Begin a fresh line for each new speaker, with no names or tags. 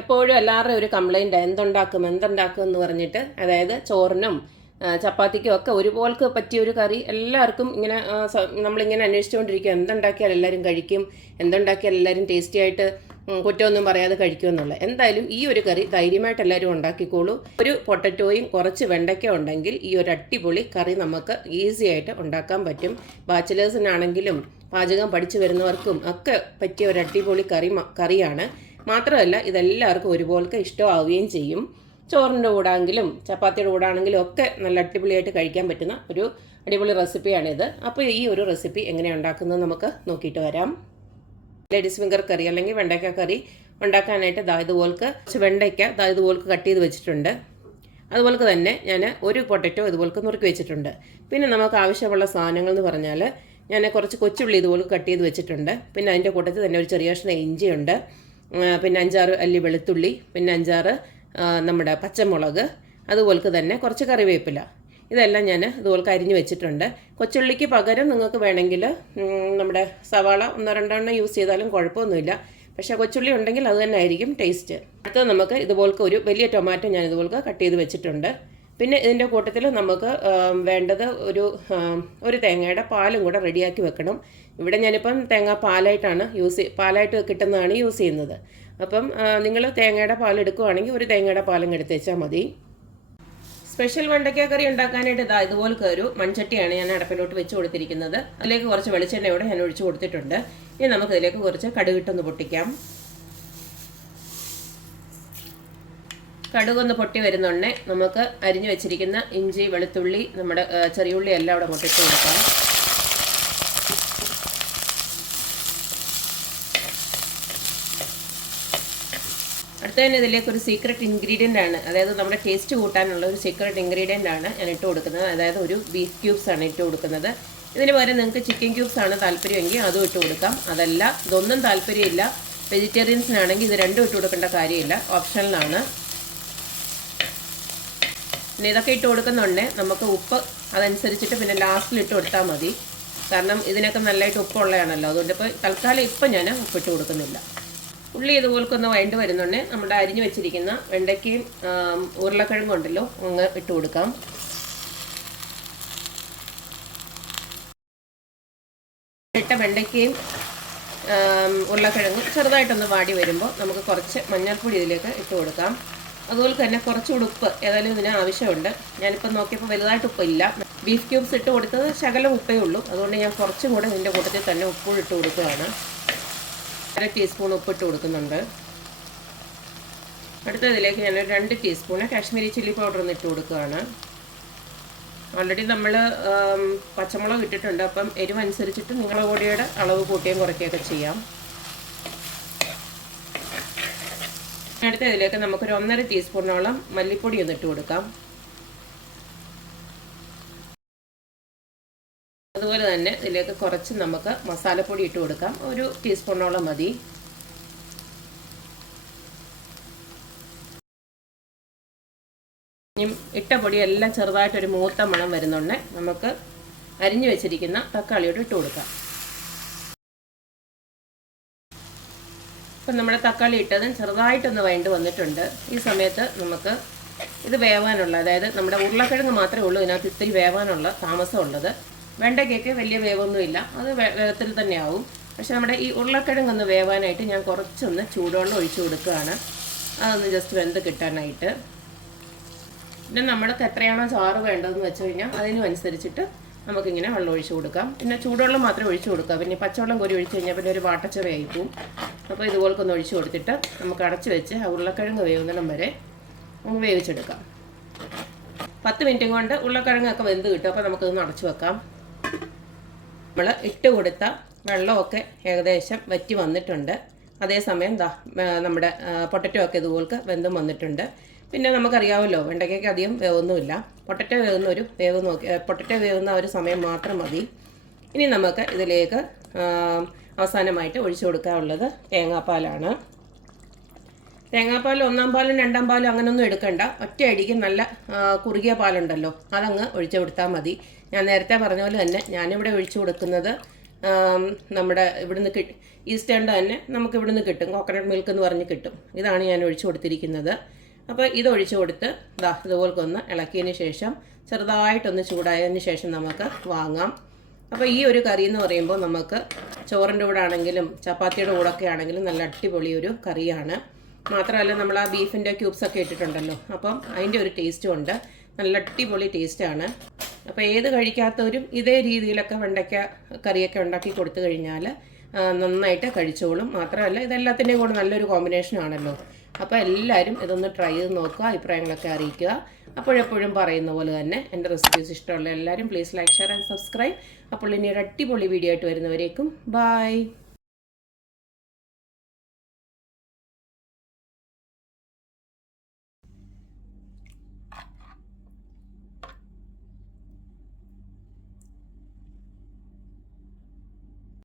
എപ്പോഴും എല്ലാവരുടെയും ഒരു കംപ്ലൈന്റ് എന്തുണ്ടാക്കും എന്തുണ്ടാക്കും എന്ന് പറഞ്ഞിട്ട് അതായത് ചോറിനും ചപ്പാത്തിക്കും ഒക്കെ ഒരുപോൾക്ക് പറ്റിയ ഒരു കറി എല്ലാവർക്കും ഇങ്ങനെ നമ്മളിങ്ങനെ അന്വേഷിച്ചുകൊണ്ടിരിക്കും എന്തുണ്ടാക്കിയാൽ എല്ലാവരും കഴിക്കും എന്തുണ്ടാക്കിയാൽ എല്ലാവരും ടേസ്റ്റി ആയിട്ട് കുറ്റമൊന്നും പറയാതെ കഴിക്കുമെന്നുള്ളത് എന്തായാലും ഈ ഒരു കറി ധൈര്യമായിട്ട് എല്ലാവരും ഉണ്ടാക്കിക്കോളൂ. ഒരു പൊട്ടറ്റോയും കുറച്ച് വെണ്ടയ്ക്ക ഉണ്ടെങ്കിൽ ഈ ഒരു അട്ടിപൊളി കറി നമുക്ക് ഈസി ആയിട്ട് ഉണ്ടാക്കാൻ പറ്റും. ബാച്ചിലേഴ്സിനാണെങ്കിലും പാചകം പഠിച്ചു വരുന്നവർക്കും ഒക്കെ പറ്റിയ ഒരു അട്ടിപൊളി കറി കറിയാണ്. മാത്രമല്ല ഇതെല്ലാവർക്കും ഒരുപോലൊക്കെ ഇഷ്ടമാവുകയും ചെയ്യും. ചോറിന്റെ കൂടാണെങ്കിലും ചപ്പാത്തിയുടെ കൂടാണെങ്കിലും ഒക്കെ നല്ല അടിപൊളിയായിട്ട് കഴിക്കാൻ പറ്റുന്ന ഒരു അടിപൊളി റെസിപ്പിയാണിത്. അപ്പോൾ ഈ ഒരു റെസിപ്പി എങ്ങനെയാണ് ഉണ്ടാക്കുന്നത് നമുക്ക് നോക്കിയിട്ട് വരാം. ലേഡീസ് ഫിംഗർ കറി അല്ലെങ്കിൽ വെണ്ടയ്ക്ക കറി ഉണ്ടാക്കാനായിട്ട് ദാ ഇതുപോലെ കുറച്ച് വെണ്ടയ്ക്ക ഇതുപോലെ കട്ട് ചെയ്ത് വെച്ചിട്ടുണ്ട്. അതുപോലെ തന്നെ ഞാൻ ഒരു പൊട്ടറ്റോ ഇതുപോലെ നുറുക്കി വെച്ചിട്ടുണ്ട്. പിന്നെ നമുക്ക് ആവശ്യമുള്ള സാധനങ്ങൾ എന്ന് പറഞ്ഞാൽ ഞാൻ കുറച്ച് കൊച്ചുള്ളി ഇതുപോലെ കട്ട് ചെയ്ത് വെച്ചിട്ടുണ്ട്. പിന്നെ അതിന്റെ കൂട്ടത്തിൽ തന്നെ ഒരു ചെറിയ കഷ്ണം ഇഞ്ചിയുണ്ട്. പിന്നെ അഞ്ചാറ് അല്ലി വെളുത്തുള്ളി പിന്നെ അഞ്ചാറ് നമ്മുടെ പച്ചമുളക് അതുപോലെ തന്നെ കുറച്ച് കറിവേപ്പില. ഇതെല്ലാം ഞാൻ ഇതുപോലെ അരിഞ്ഞു വെച്ചിട്ടുണ്ട്. കൊച്ചുള്ളിക്ക് പകരം നിങ്ങൾക്ക് വേണമെങ്കിൽ നമ്മുടെ സവാള ഒന്നോ രണ്ടോ എണ്ണം യൂസ് ചെയ്താലും കുഴപ്പമൊന്നുമില്ല. പക്ഷേ കൊച്ചുള്ളി ഉണ്ടെങ്കിൽ അത് തന്നെ ആയിരിക്കും ടേസ്റ്റ്. അടുത്തത് നമുക്ക് ഇതുപോലെ ഒരു വലിയ ടൊമാറ്റോ ഞാൻ ഇതുപോലെ കട്ട് ചെയ്ത് വെച്ചിട്ടുണ്ട്. പിന്നെ ഇതിന്റെ കൂട്ടത്തിൽ നമുക്ക് വേണ്ടത് ഒരു ഒരു തേങ്ങയുടെ പാലും കൂടെ റെഡിയാക്കി വെക്കണം. ഇവിടെ ഞാനിപ്പം തേങ്ങ പാലായിട്ടാണ് യൂസ് പാലായിട്ട് കിട്ടുന്നതാണ് യൂസ് ചെയ്യുന്നത്. അപ്പം നിങ്ങൾ തേങ്ങയുടെ പാൽ എടുക്കുകയാണെങ്കിൽ ഒരു തേങ്ങയുടെ പാലും എടുത്ത് വെച്ചാൽ മതി. സ്പെഷ്യൽ വെണ്ടയ്ക്ക ഉണ്ടാക്കാനായിട്ട് ഇതാ ഇതുപോലത്തെ ഒരു മൺചട്ടിയാണ് ഞാൻ അടപ്പിലോട്ട് വെച്ച് കൊടുത്തിരിക്കുന്നത്. അതിലേക്ക് കുറച്ച് വെളിച്ചെണ്ണയോടെ ഞാൻ ഒഴിച്ചു കൊടുത്തിട്ടുണ്ട്. ഇനി നമുക്ക് ഇതിലേക്ക് കുറച്ച് കടുകിട്ടൊന്ന് പൊട്ടിക്കാം. കടുകൊന്ന് പൊട്ടി വരുന്നുണ്ടേ നമുക്ക് അരിഞ്ഞു വെച്ചിരിക്കുന്ന ഇഞ്ചി വെളുത്തുള്ളി നമ്മുടെ ചെറിയുള്ളി എല്ലാം അവിടെ മുട്ടിട്ട് കൊടുക്കാം. അടുത്ത തന്നെ ഇതിലേക്ക് ഒരു സീക്രട്ട് ഇൻഗ്രീഡിയന്റ് ആണ്. അതായത് നമ്മുടെ ടേസ്റ്റ് കൂട്ടാനുള്ള ഒരു സീക്രട്ട് ഇൻഗ്രീഡിയന്റ് ആണ് ഞാൻ ഇട്ട് കൊടുക്കുന്നത്. അതായത് ഒരു ബീഫ് ക്യൂബ്സ് ആണ് ഇട്ട് കൊടുക്കുന്നത്. ഇതിന് പകരം നിങ്ങൾക്ക് ചിക്കൻ ക്യൂബ്സ് ആണ് താല്പര്യമെങ്കിൽ അതും ഇട്ട് കൊടുക്കാം. അതല്ല ഇതൊന്നും താല്പര്യമില്ല. വെജിറ്റേറിയൻസിനാണെങ്കിൽ ഇത് രണ്ടും ഇട്ട് കൊടുക്കേണ്ട കാര്യമില്ല. ഓപ്ഷനിലാണ് പിന്നെ ഇതൊക്കെ ഇട്ട് കൊടുക്കുന്നുണ്ട്. നമുക്ക് ഉപ്പ് അതനുസരിച്ചിട്ട് പിന്നെ ലാസ്റ്റിൽ ഇട്ട് കൊടുത്താൽ മതി. കാരണം ഇതിനൊക്കെ നല്ലതായിട്ട് ഉപ്പുള്ളതാണല്ലോ. അതുകൊണ്ട് ഇപ്പോൾ തൽക്കാലം ഇപ്പം ഞാൻ ഉപ്പിട്ട് കൊടുക്കുന്നില്ല. ഉള്ളി ഇതുപോലൊക്കെ ഒന്ന് വഴണ്ട് വരുന്നുണ്ട്. നമ്മുടെ അരിഞ്ഞു വെച്ചിരിക്കുന്ന വെണ്ടയ്ക്കയും ആം, ഉരുളക്കിഴങ്ങും ഉണ്ടല്ലോ അങ്ങ് ഇട്ട് കൊടുക്കാം. ഇട്ട വെണ്ടയ്ക്കയും ഉരുളക്കിഴങ്ങും ചെറുതായിട്ടൊന്ന് വാടി വരുമ്പോൾ നമുക്ക് കുറച്ച് മഞ്ഞൾപ്പൊടി ഇതിലേക്ക് ഇട്ട് കൊടുക്കാം. അതുപോലെ തന്നെ കുറച്ച് ഉപ്പ് ഏതായാലും ഇതിന് ആവശ്യമുണ്ട്. ഞാനിപ്പോൾ നോക്കിയപ്പോൾ വലുതായിട്ട് ഉപ്പില്ല. ബീഫ് ക്യൂബ്സ് ഇട്ട് കൊടുത്തത് ശകലം ഉപ്പേ ഉള്ളൂ. അതുകൊണ്ട് ഞാൻ കുറച്ചും കൂടെ ഇതിന്റെ കൂട്ടത്തിൽ തന്നെ ഉപ്പും ഇട്ട് കൊടുക്കുകയാണ്. അര ടീസ്പൂൺ ഉപ്പിട്ട് കൊടുക്കുന്നുണ്ട്. അടുത്ത ഇതിലേക്ക് ഞാൻ രണ്ട് ടീസ്പൂണ് കാശ്മീരി ചില്ലി പൗഡർ ഒന്ന് ഇട്ട് കൊടുക്കുകയാണ്. ഓൾറെഡി നമ്മൾ പച്ചമുളക് ഇട്ടിട്ടുണ്ട്. അപ്പം എരിവനുസരിച്ചിട്ട് നിങ്ങളെ പൊടിയുടെ അളവ് കൂട്ടുകയും കുറയ്ക്കുകയൊക്കെ ചെയ്യാം. അടുത്ത ഇതിലേക്ക് നമുക്കൊരു ഒന്നര ടീസ്പൂണോളം മല്ലിപ്പൊടി ഒന്ന് ഇട്ട് കൊടുക്കാം. അതുപോലെ തന്നെ ഇതിലേക്ക് കുറച്ച് നമുക്ക് മസാലപ്പൊടി ഇട്ട് കൊടുക്കാം. ഒരു ടീസ്പൂണോളം മതി. ഇട്ട ഇട്ട പൊടിയെല്ലാം ചെറുതായിട്ടൊരു മൂത്ത മണം വരുന്നുണ്ട്. നമുക്ക് അരിഞ്ഞു വെച്ചിരിക്കുന്ന തക്കാളിയോട് ഇട്ട് കൊടുക്കാം. ഇപ്പം നമ്മുടെ തക്കാളി ഇട്ടത് ചെറുതായിട്ടൊന്ന് വഴണ്ട് വന്നിട്ടുണ്ട്. ഈ സമയത്ത് നമുക്ക് ഇത് വേവാനുള്ള അതായത് നമ്മുടെ ഉരുളക്കിഴങ്ങ് മാത്രമേ ഉള്ളൂ ഇതിനകത്ത് ഇത്തിരി വേവാനുള്ള താമസമുള്ളത്. വെണ്ടയ്ക്കൊക്കെ വലിയ വേവൊന്നുമില്ല. അത് വേഗത്തിൽ തന്നെ ആവും പക്ഷെ നമ്മുടെ ഈ ഉരുളക്കിഴങ്ങൊന്ന് വേവാനായിട്ട് ഞാൻ കുറച്ചൊന്ന് ചൂടുവെള്ളം ഒഴിച്ചു കൊടുക്കുകയാണ്. അതൊന്ന് ജസ്റ്റ് വെന്ത് കിട്ടാനായിട്ട്. പിന്നെ നമ്മൾക്ക് എത്രയാണോ ചാറ് വേണ്ടതെന്ന് വെച്ച് കഴിഞ്ഞാൽ അതിനും അനുസരിച്ചിട്ട് നമുക്കിങ്ങനെ വെള്ളം ഒഴിച്ചു കൊടുക്കാം. പിന്നെ ചൂടുവെള്ളം മാത്രമേ ഒഴിച്ചു കൊടുക്കുക. പിന്നെ പച്ചവെള്ളം കോരി ഒഴിച്ച് കഴിഞ്ഞാൽ പിന്നെ ഒരു വാട്ടച്ചവയായി പോവും. അപ്പോൾ ഇതുപോലൊക്കെ ഒന്ന് ഒഴിച്ച് കൊടുത്തിട്ട് നമുക്ക് അടച്ച് വെച്ച് ആ ഉരുളക്കിഴങ്ങ് വേവുന്നിടം വരെ വേവിച്ചെടുക്കാം. പത്ത് മിനിറ്റും കൊണ്ട് ഉരുളക്കിഴങ്ങൊക്കെ വെന്ത് കിട്ടും. അപ്പോൾ നമുക്കൊന്ന് അടച്ചു വെക്കാം. നമ്മൾ ഇട്ട് കൊടുത്ത വെള്ളമൊക്കെ ഏകദേശം വറ്റി വന്നിട്ടുണ്ട്. അതേസമയം ദാ നമ്മുടെ പൊട്ടറ്റോ ഒക്കെ ഇതുപോലെ വെന്തും വന്നിട്ടുണ്ട്. പിന്നെ നമുക്കറിയാമല്ലോ വെണ്ടയ്ക്കൊക്കെ അധികം വേവൊന്നുമില്ല. പൊട്ടറ്റോ വേവുന്ന ഒരു വേവ് നോക്കി പൊട്ടറ്റോ വേവുന്ന ഒരു സമയം മാത്രം മതി. ഇനി നമുക്ക് ഇതിലേക്ക് അവസാനമായിട്ട് ഒഴിച്ചു കൊടുക്കാനുള്ളത് തേങ്ങാപ്പാലാണ്. തേങ്ങാപ്പാൽ ഒന്നാം പാലും രണ്ടാം പാലും അങ്ങനെയൊന്നും എടുക്കണ്ട. ഒറ്റയടിക്ക് നല്ല കുറുകിയ പാലുണ്ടല്ലോ. അതങ്ങ് ഒഴിച്ചു കൊടുത്താൽ മതി. ഞാൻ നേരത്തെ പറഞ്ഞ പോലെ തന്നെ ഞാനിവിടെ ഒഴിച്ചു കൊടുക്കുന്നത് നമ്മുടെ ഇവിടുന്ന് കിട്ടും ഈസ്റ്റേണിന്റെ തന്നെ നമുക്ക് ഇവിടുന്ന് കിട്ടും. കോക്കനട്ട് മിൽക്ക് എന്ന് പറഞ്ഞ് കിട്ടും. ഇതാണ് ഞാൻ ഒഴിച്ചു കൊടുത്തിരിക്കുന്നത്. അപ്പോൾ ഇത് ഒഴിച്ചു കൊടുത്ത് ദാ ഇതുപോലൊന്ന് ഇളക്കിയതിന് ശേഷം ചെറുതായിട്ടൊന്ന് ചൂടായതിന് ശേഷം നമുക്ക് വാങ്ങാം. അപ്പോൾ ഈ ഒരു കറി എന്ന് പറയുമ്പോൾ നമുക്ക് ചോറിന്റെ കൂടെ ആണെങ്കിലും ചപ്പാത്തിയുടെ കൂടെ ഒക്കെ ആണെങ്കിലും നല്ല അടിപൊളി ഒരു കറിയാണ്. മാത്രമല്ല നമ്മൾ ആ ബീഫിന്റെ ക്യൂബ്സ് ഒക്കെ ഇട്ടിട്ടുണ്ടല്ലോ. അപ്പം അതിന്റെ ഒരു ടേസ്റ്റും ഉണ്ട്. നല്ല അടിപൊളി ടേസ്റ്റാണ് അപ്പോൾ ഏത് കഴിക്കാത്തവരും ഇതേ രീതിയിലൊക്കെ വെണ്ടയ്ക്ക കറിയൊക്കെ ഉണ്ടാക്കി കൊടുത്തു കഴിഞ്ഞാൽ നന്നായിട്ട് കഴിച്ചോളും. മാത്രമല്ല ഇതെല്ലാത്തിന്റെയും കൂടെ നല്ലൊരു കോമ്പിനേഷൻ ആണല്ലോ. അപ്പോൾ എല്ലാവരും ഇതൊന്ന് ട്രൈ ചെയ്ത് നോക്കുക അഭിപ്രായങ്ങളൊക്കെ അറിയിക്കുക. അപ്പോഴെപ്പോഴും പറയുന്ന പോലെ തന്നെ എന്റെ റെസിപ്പീസ് ഇഷ്ടമുള്ള എല്ലാവരും please like share and subscribe അപ്പോൾ ഇനി ഒരു അടിപൊളി വീഡിയോ ആയിട്ട് വരുന്നവരേക്കും ബൈ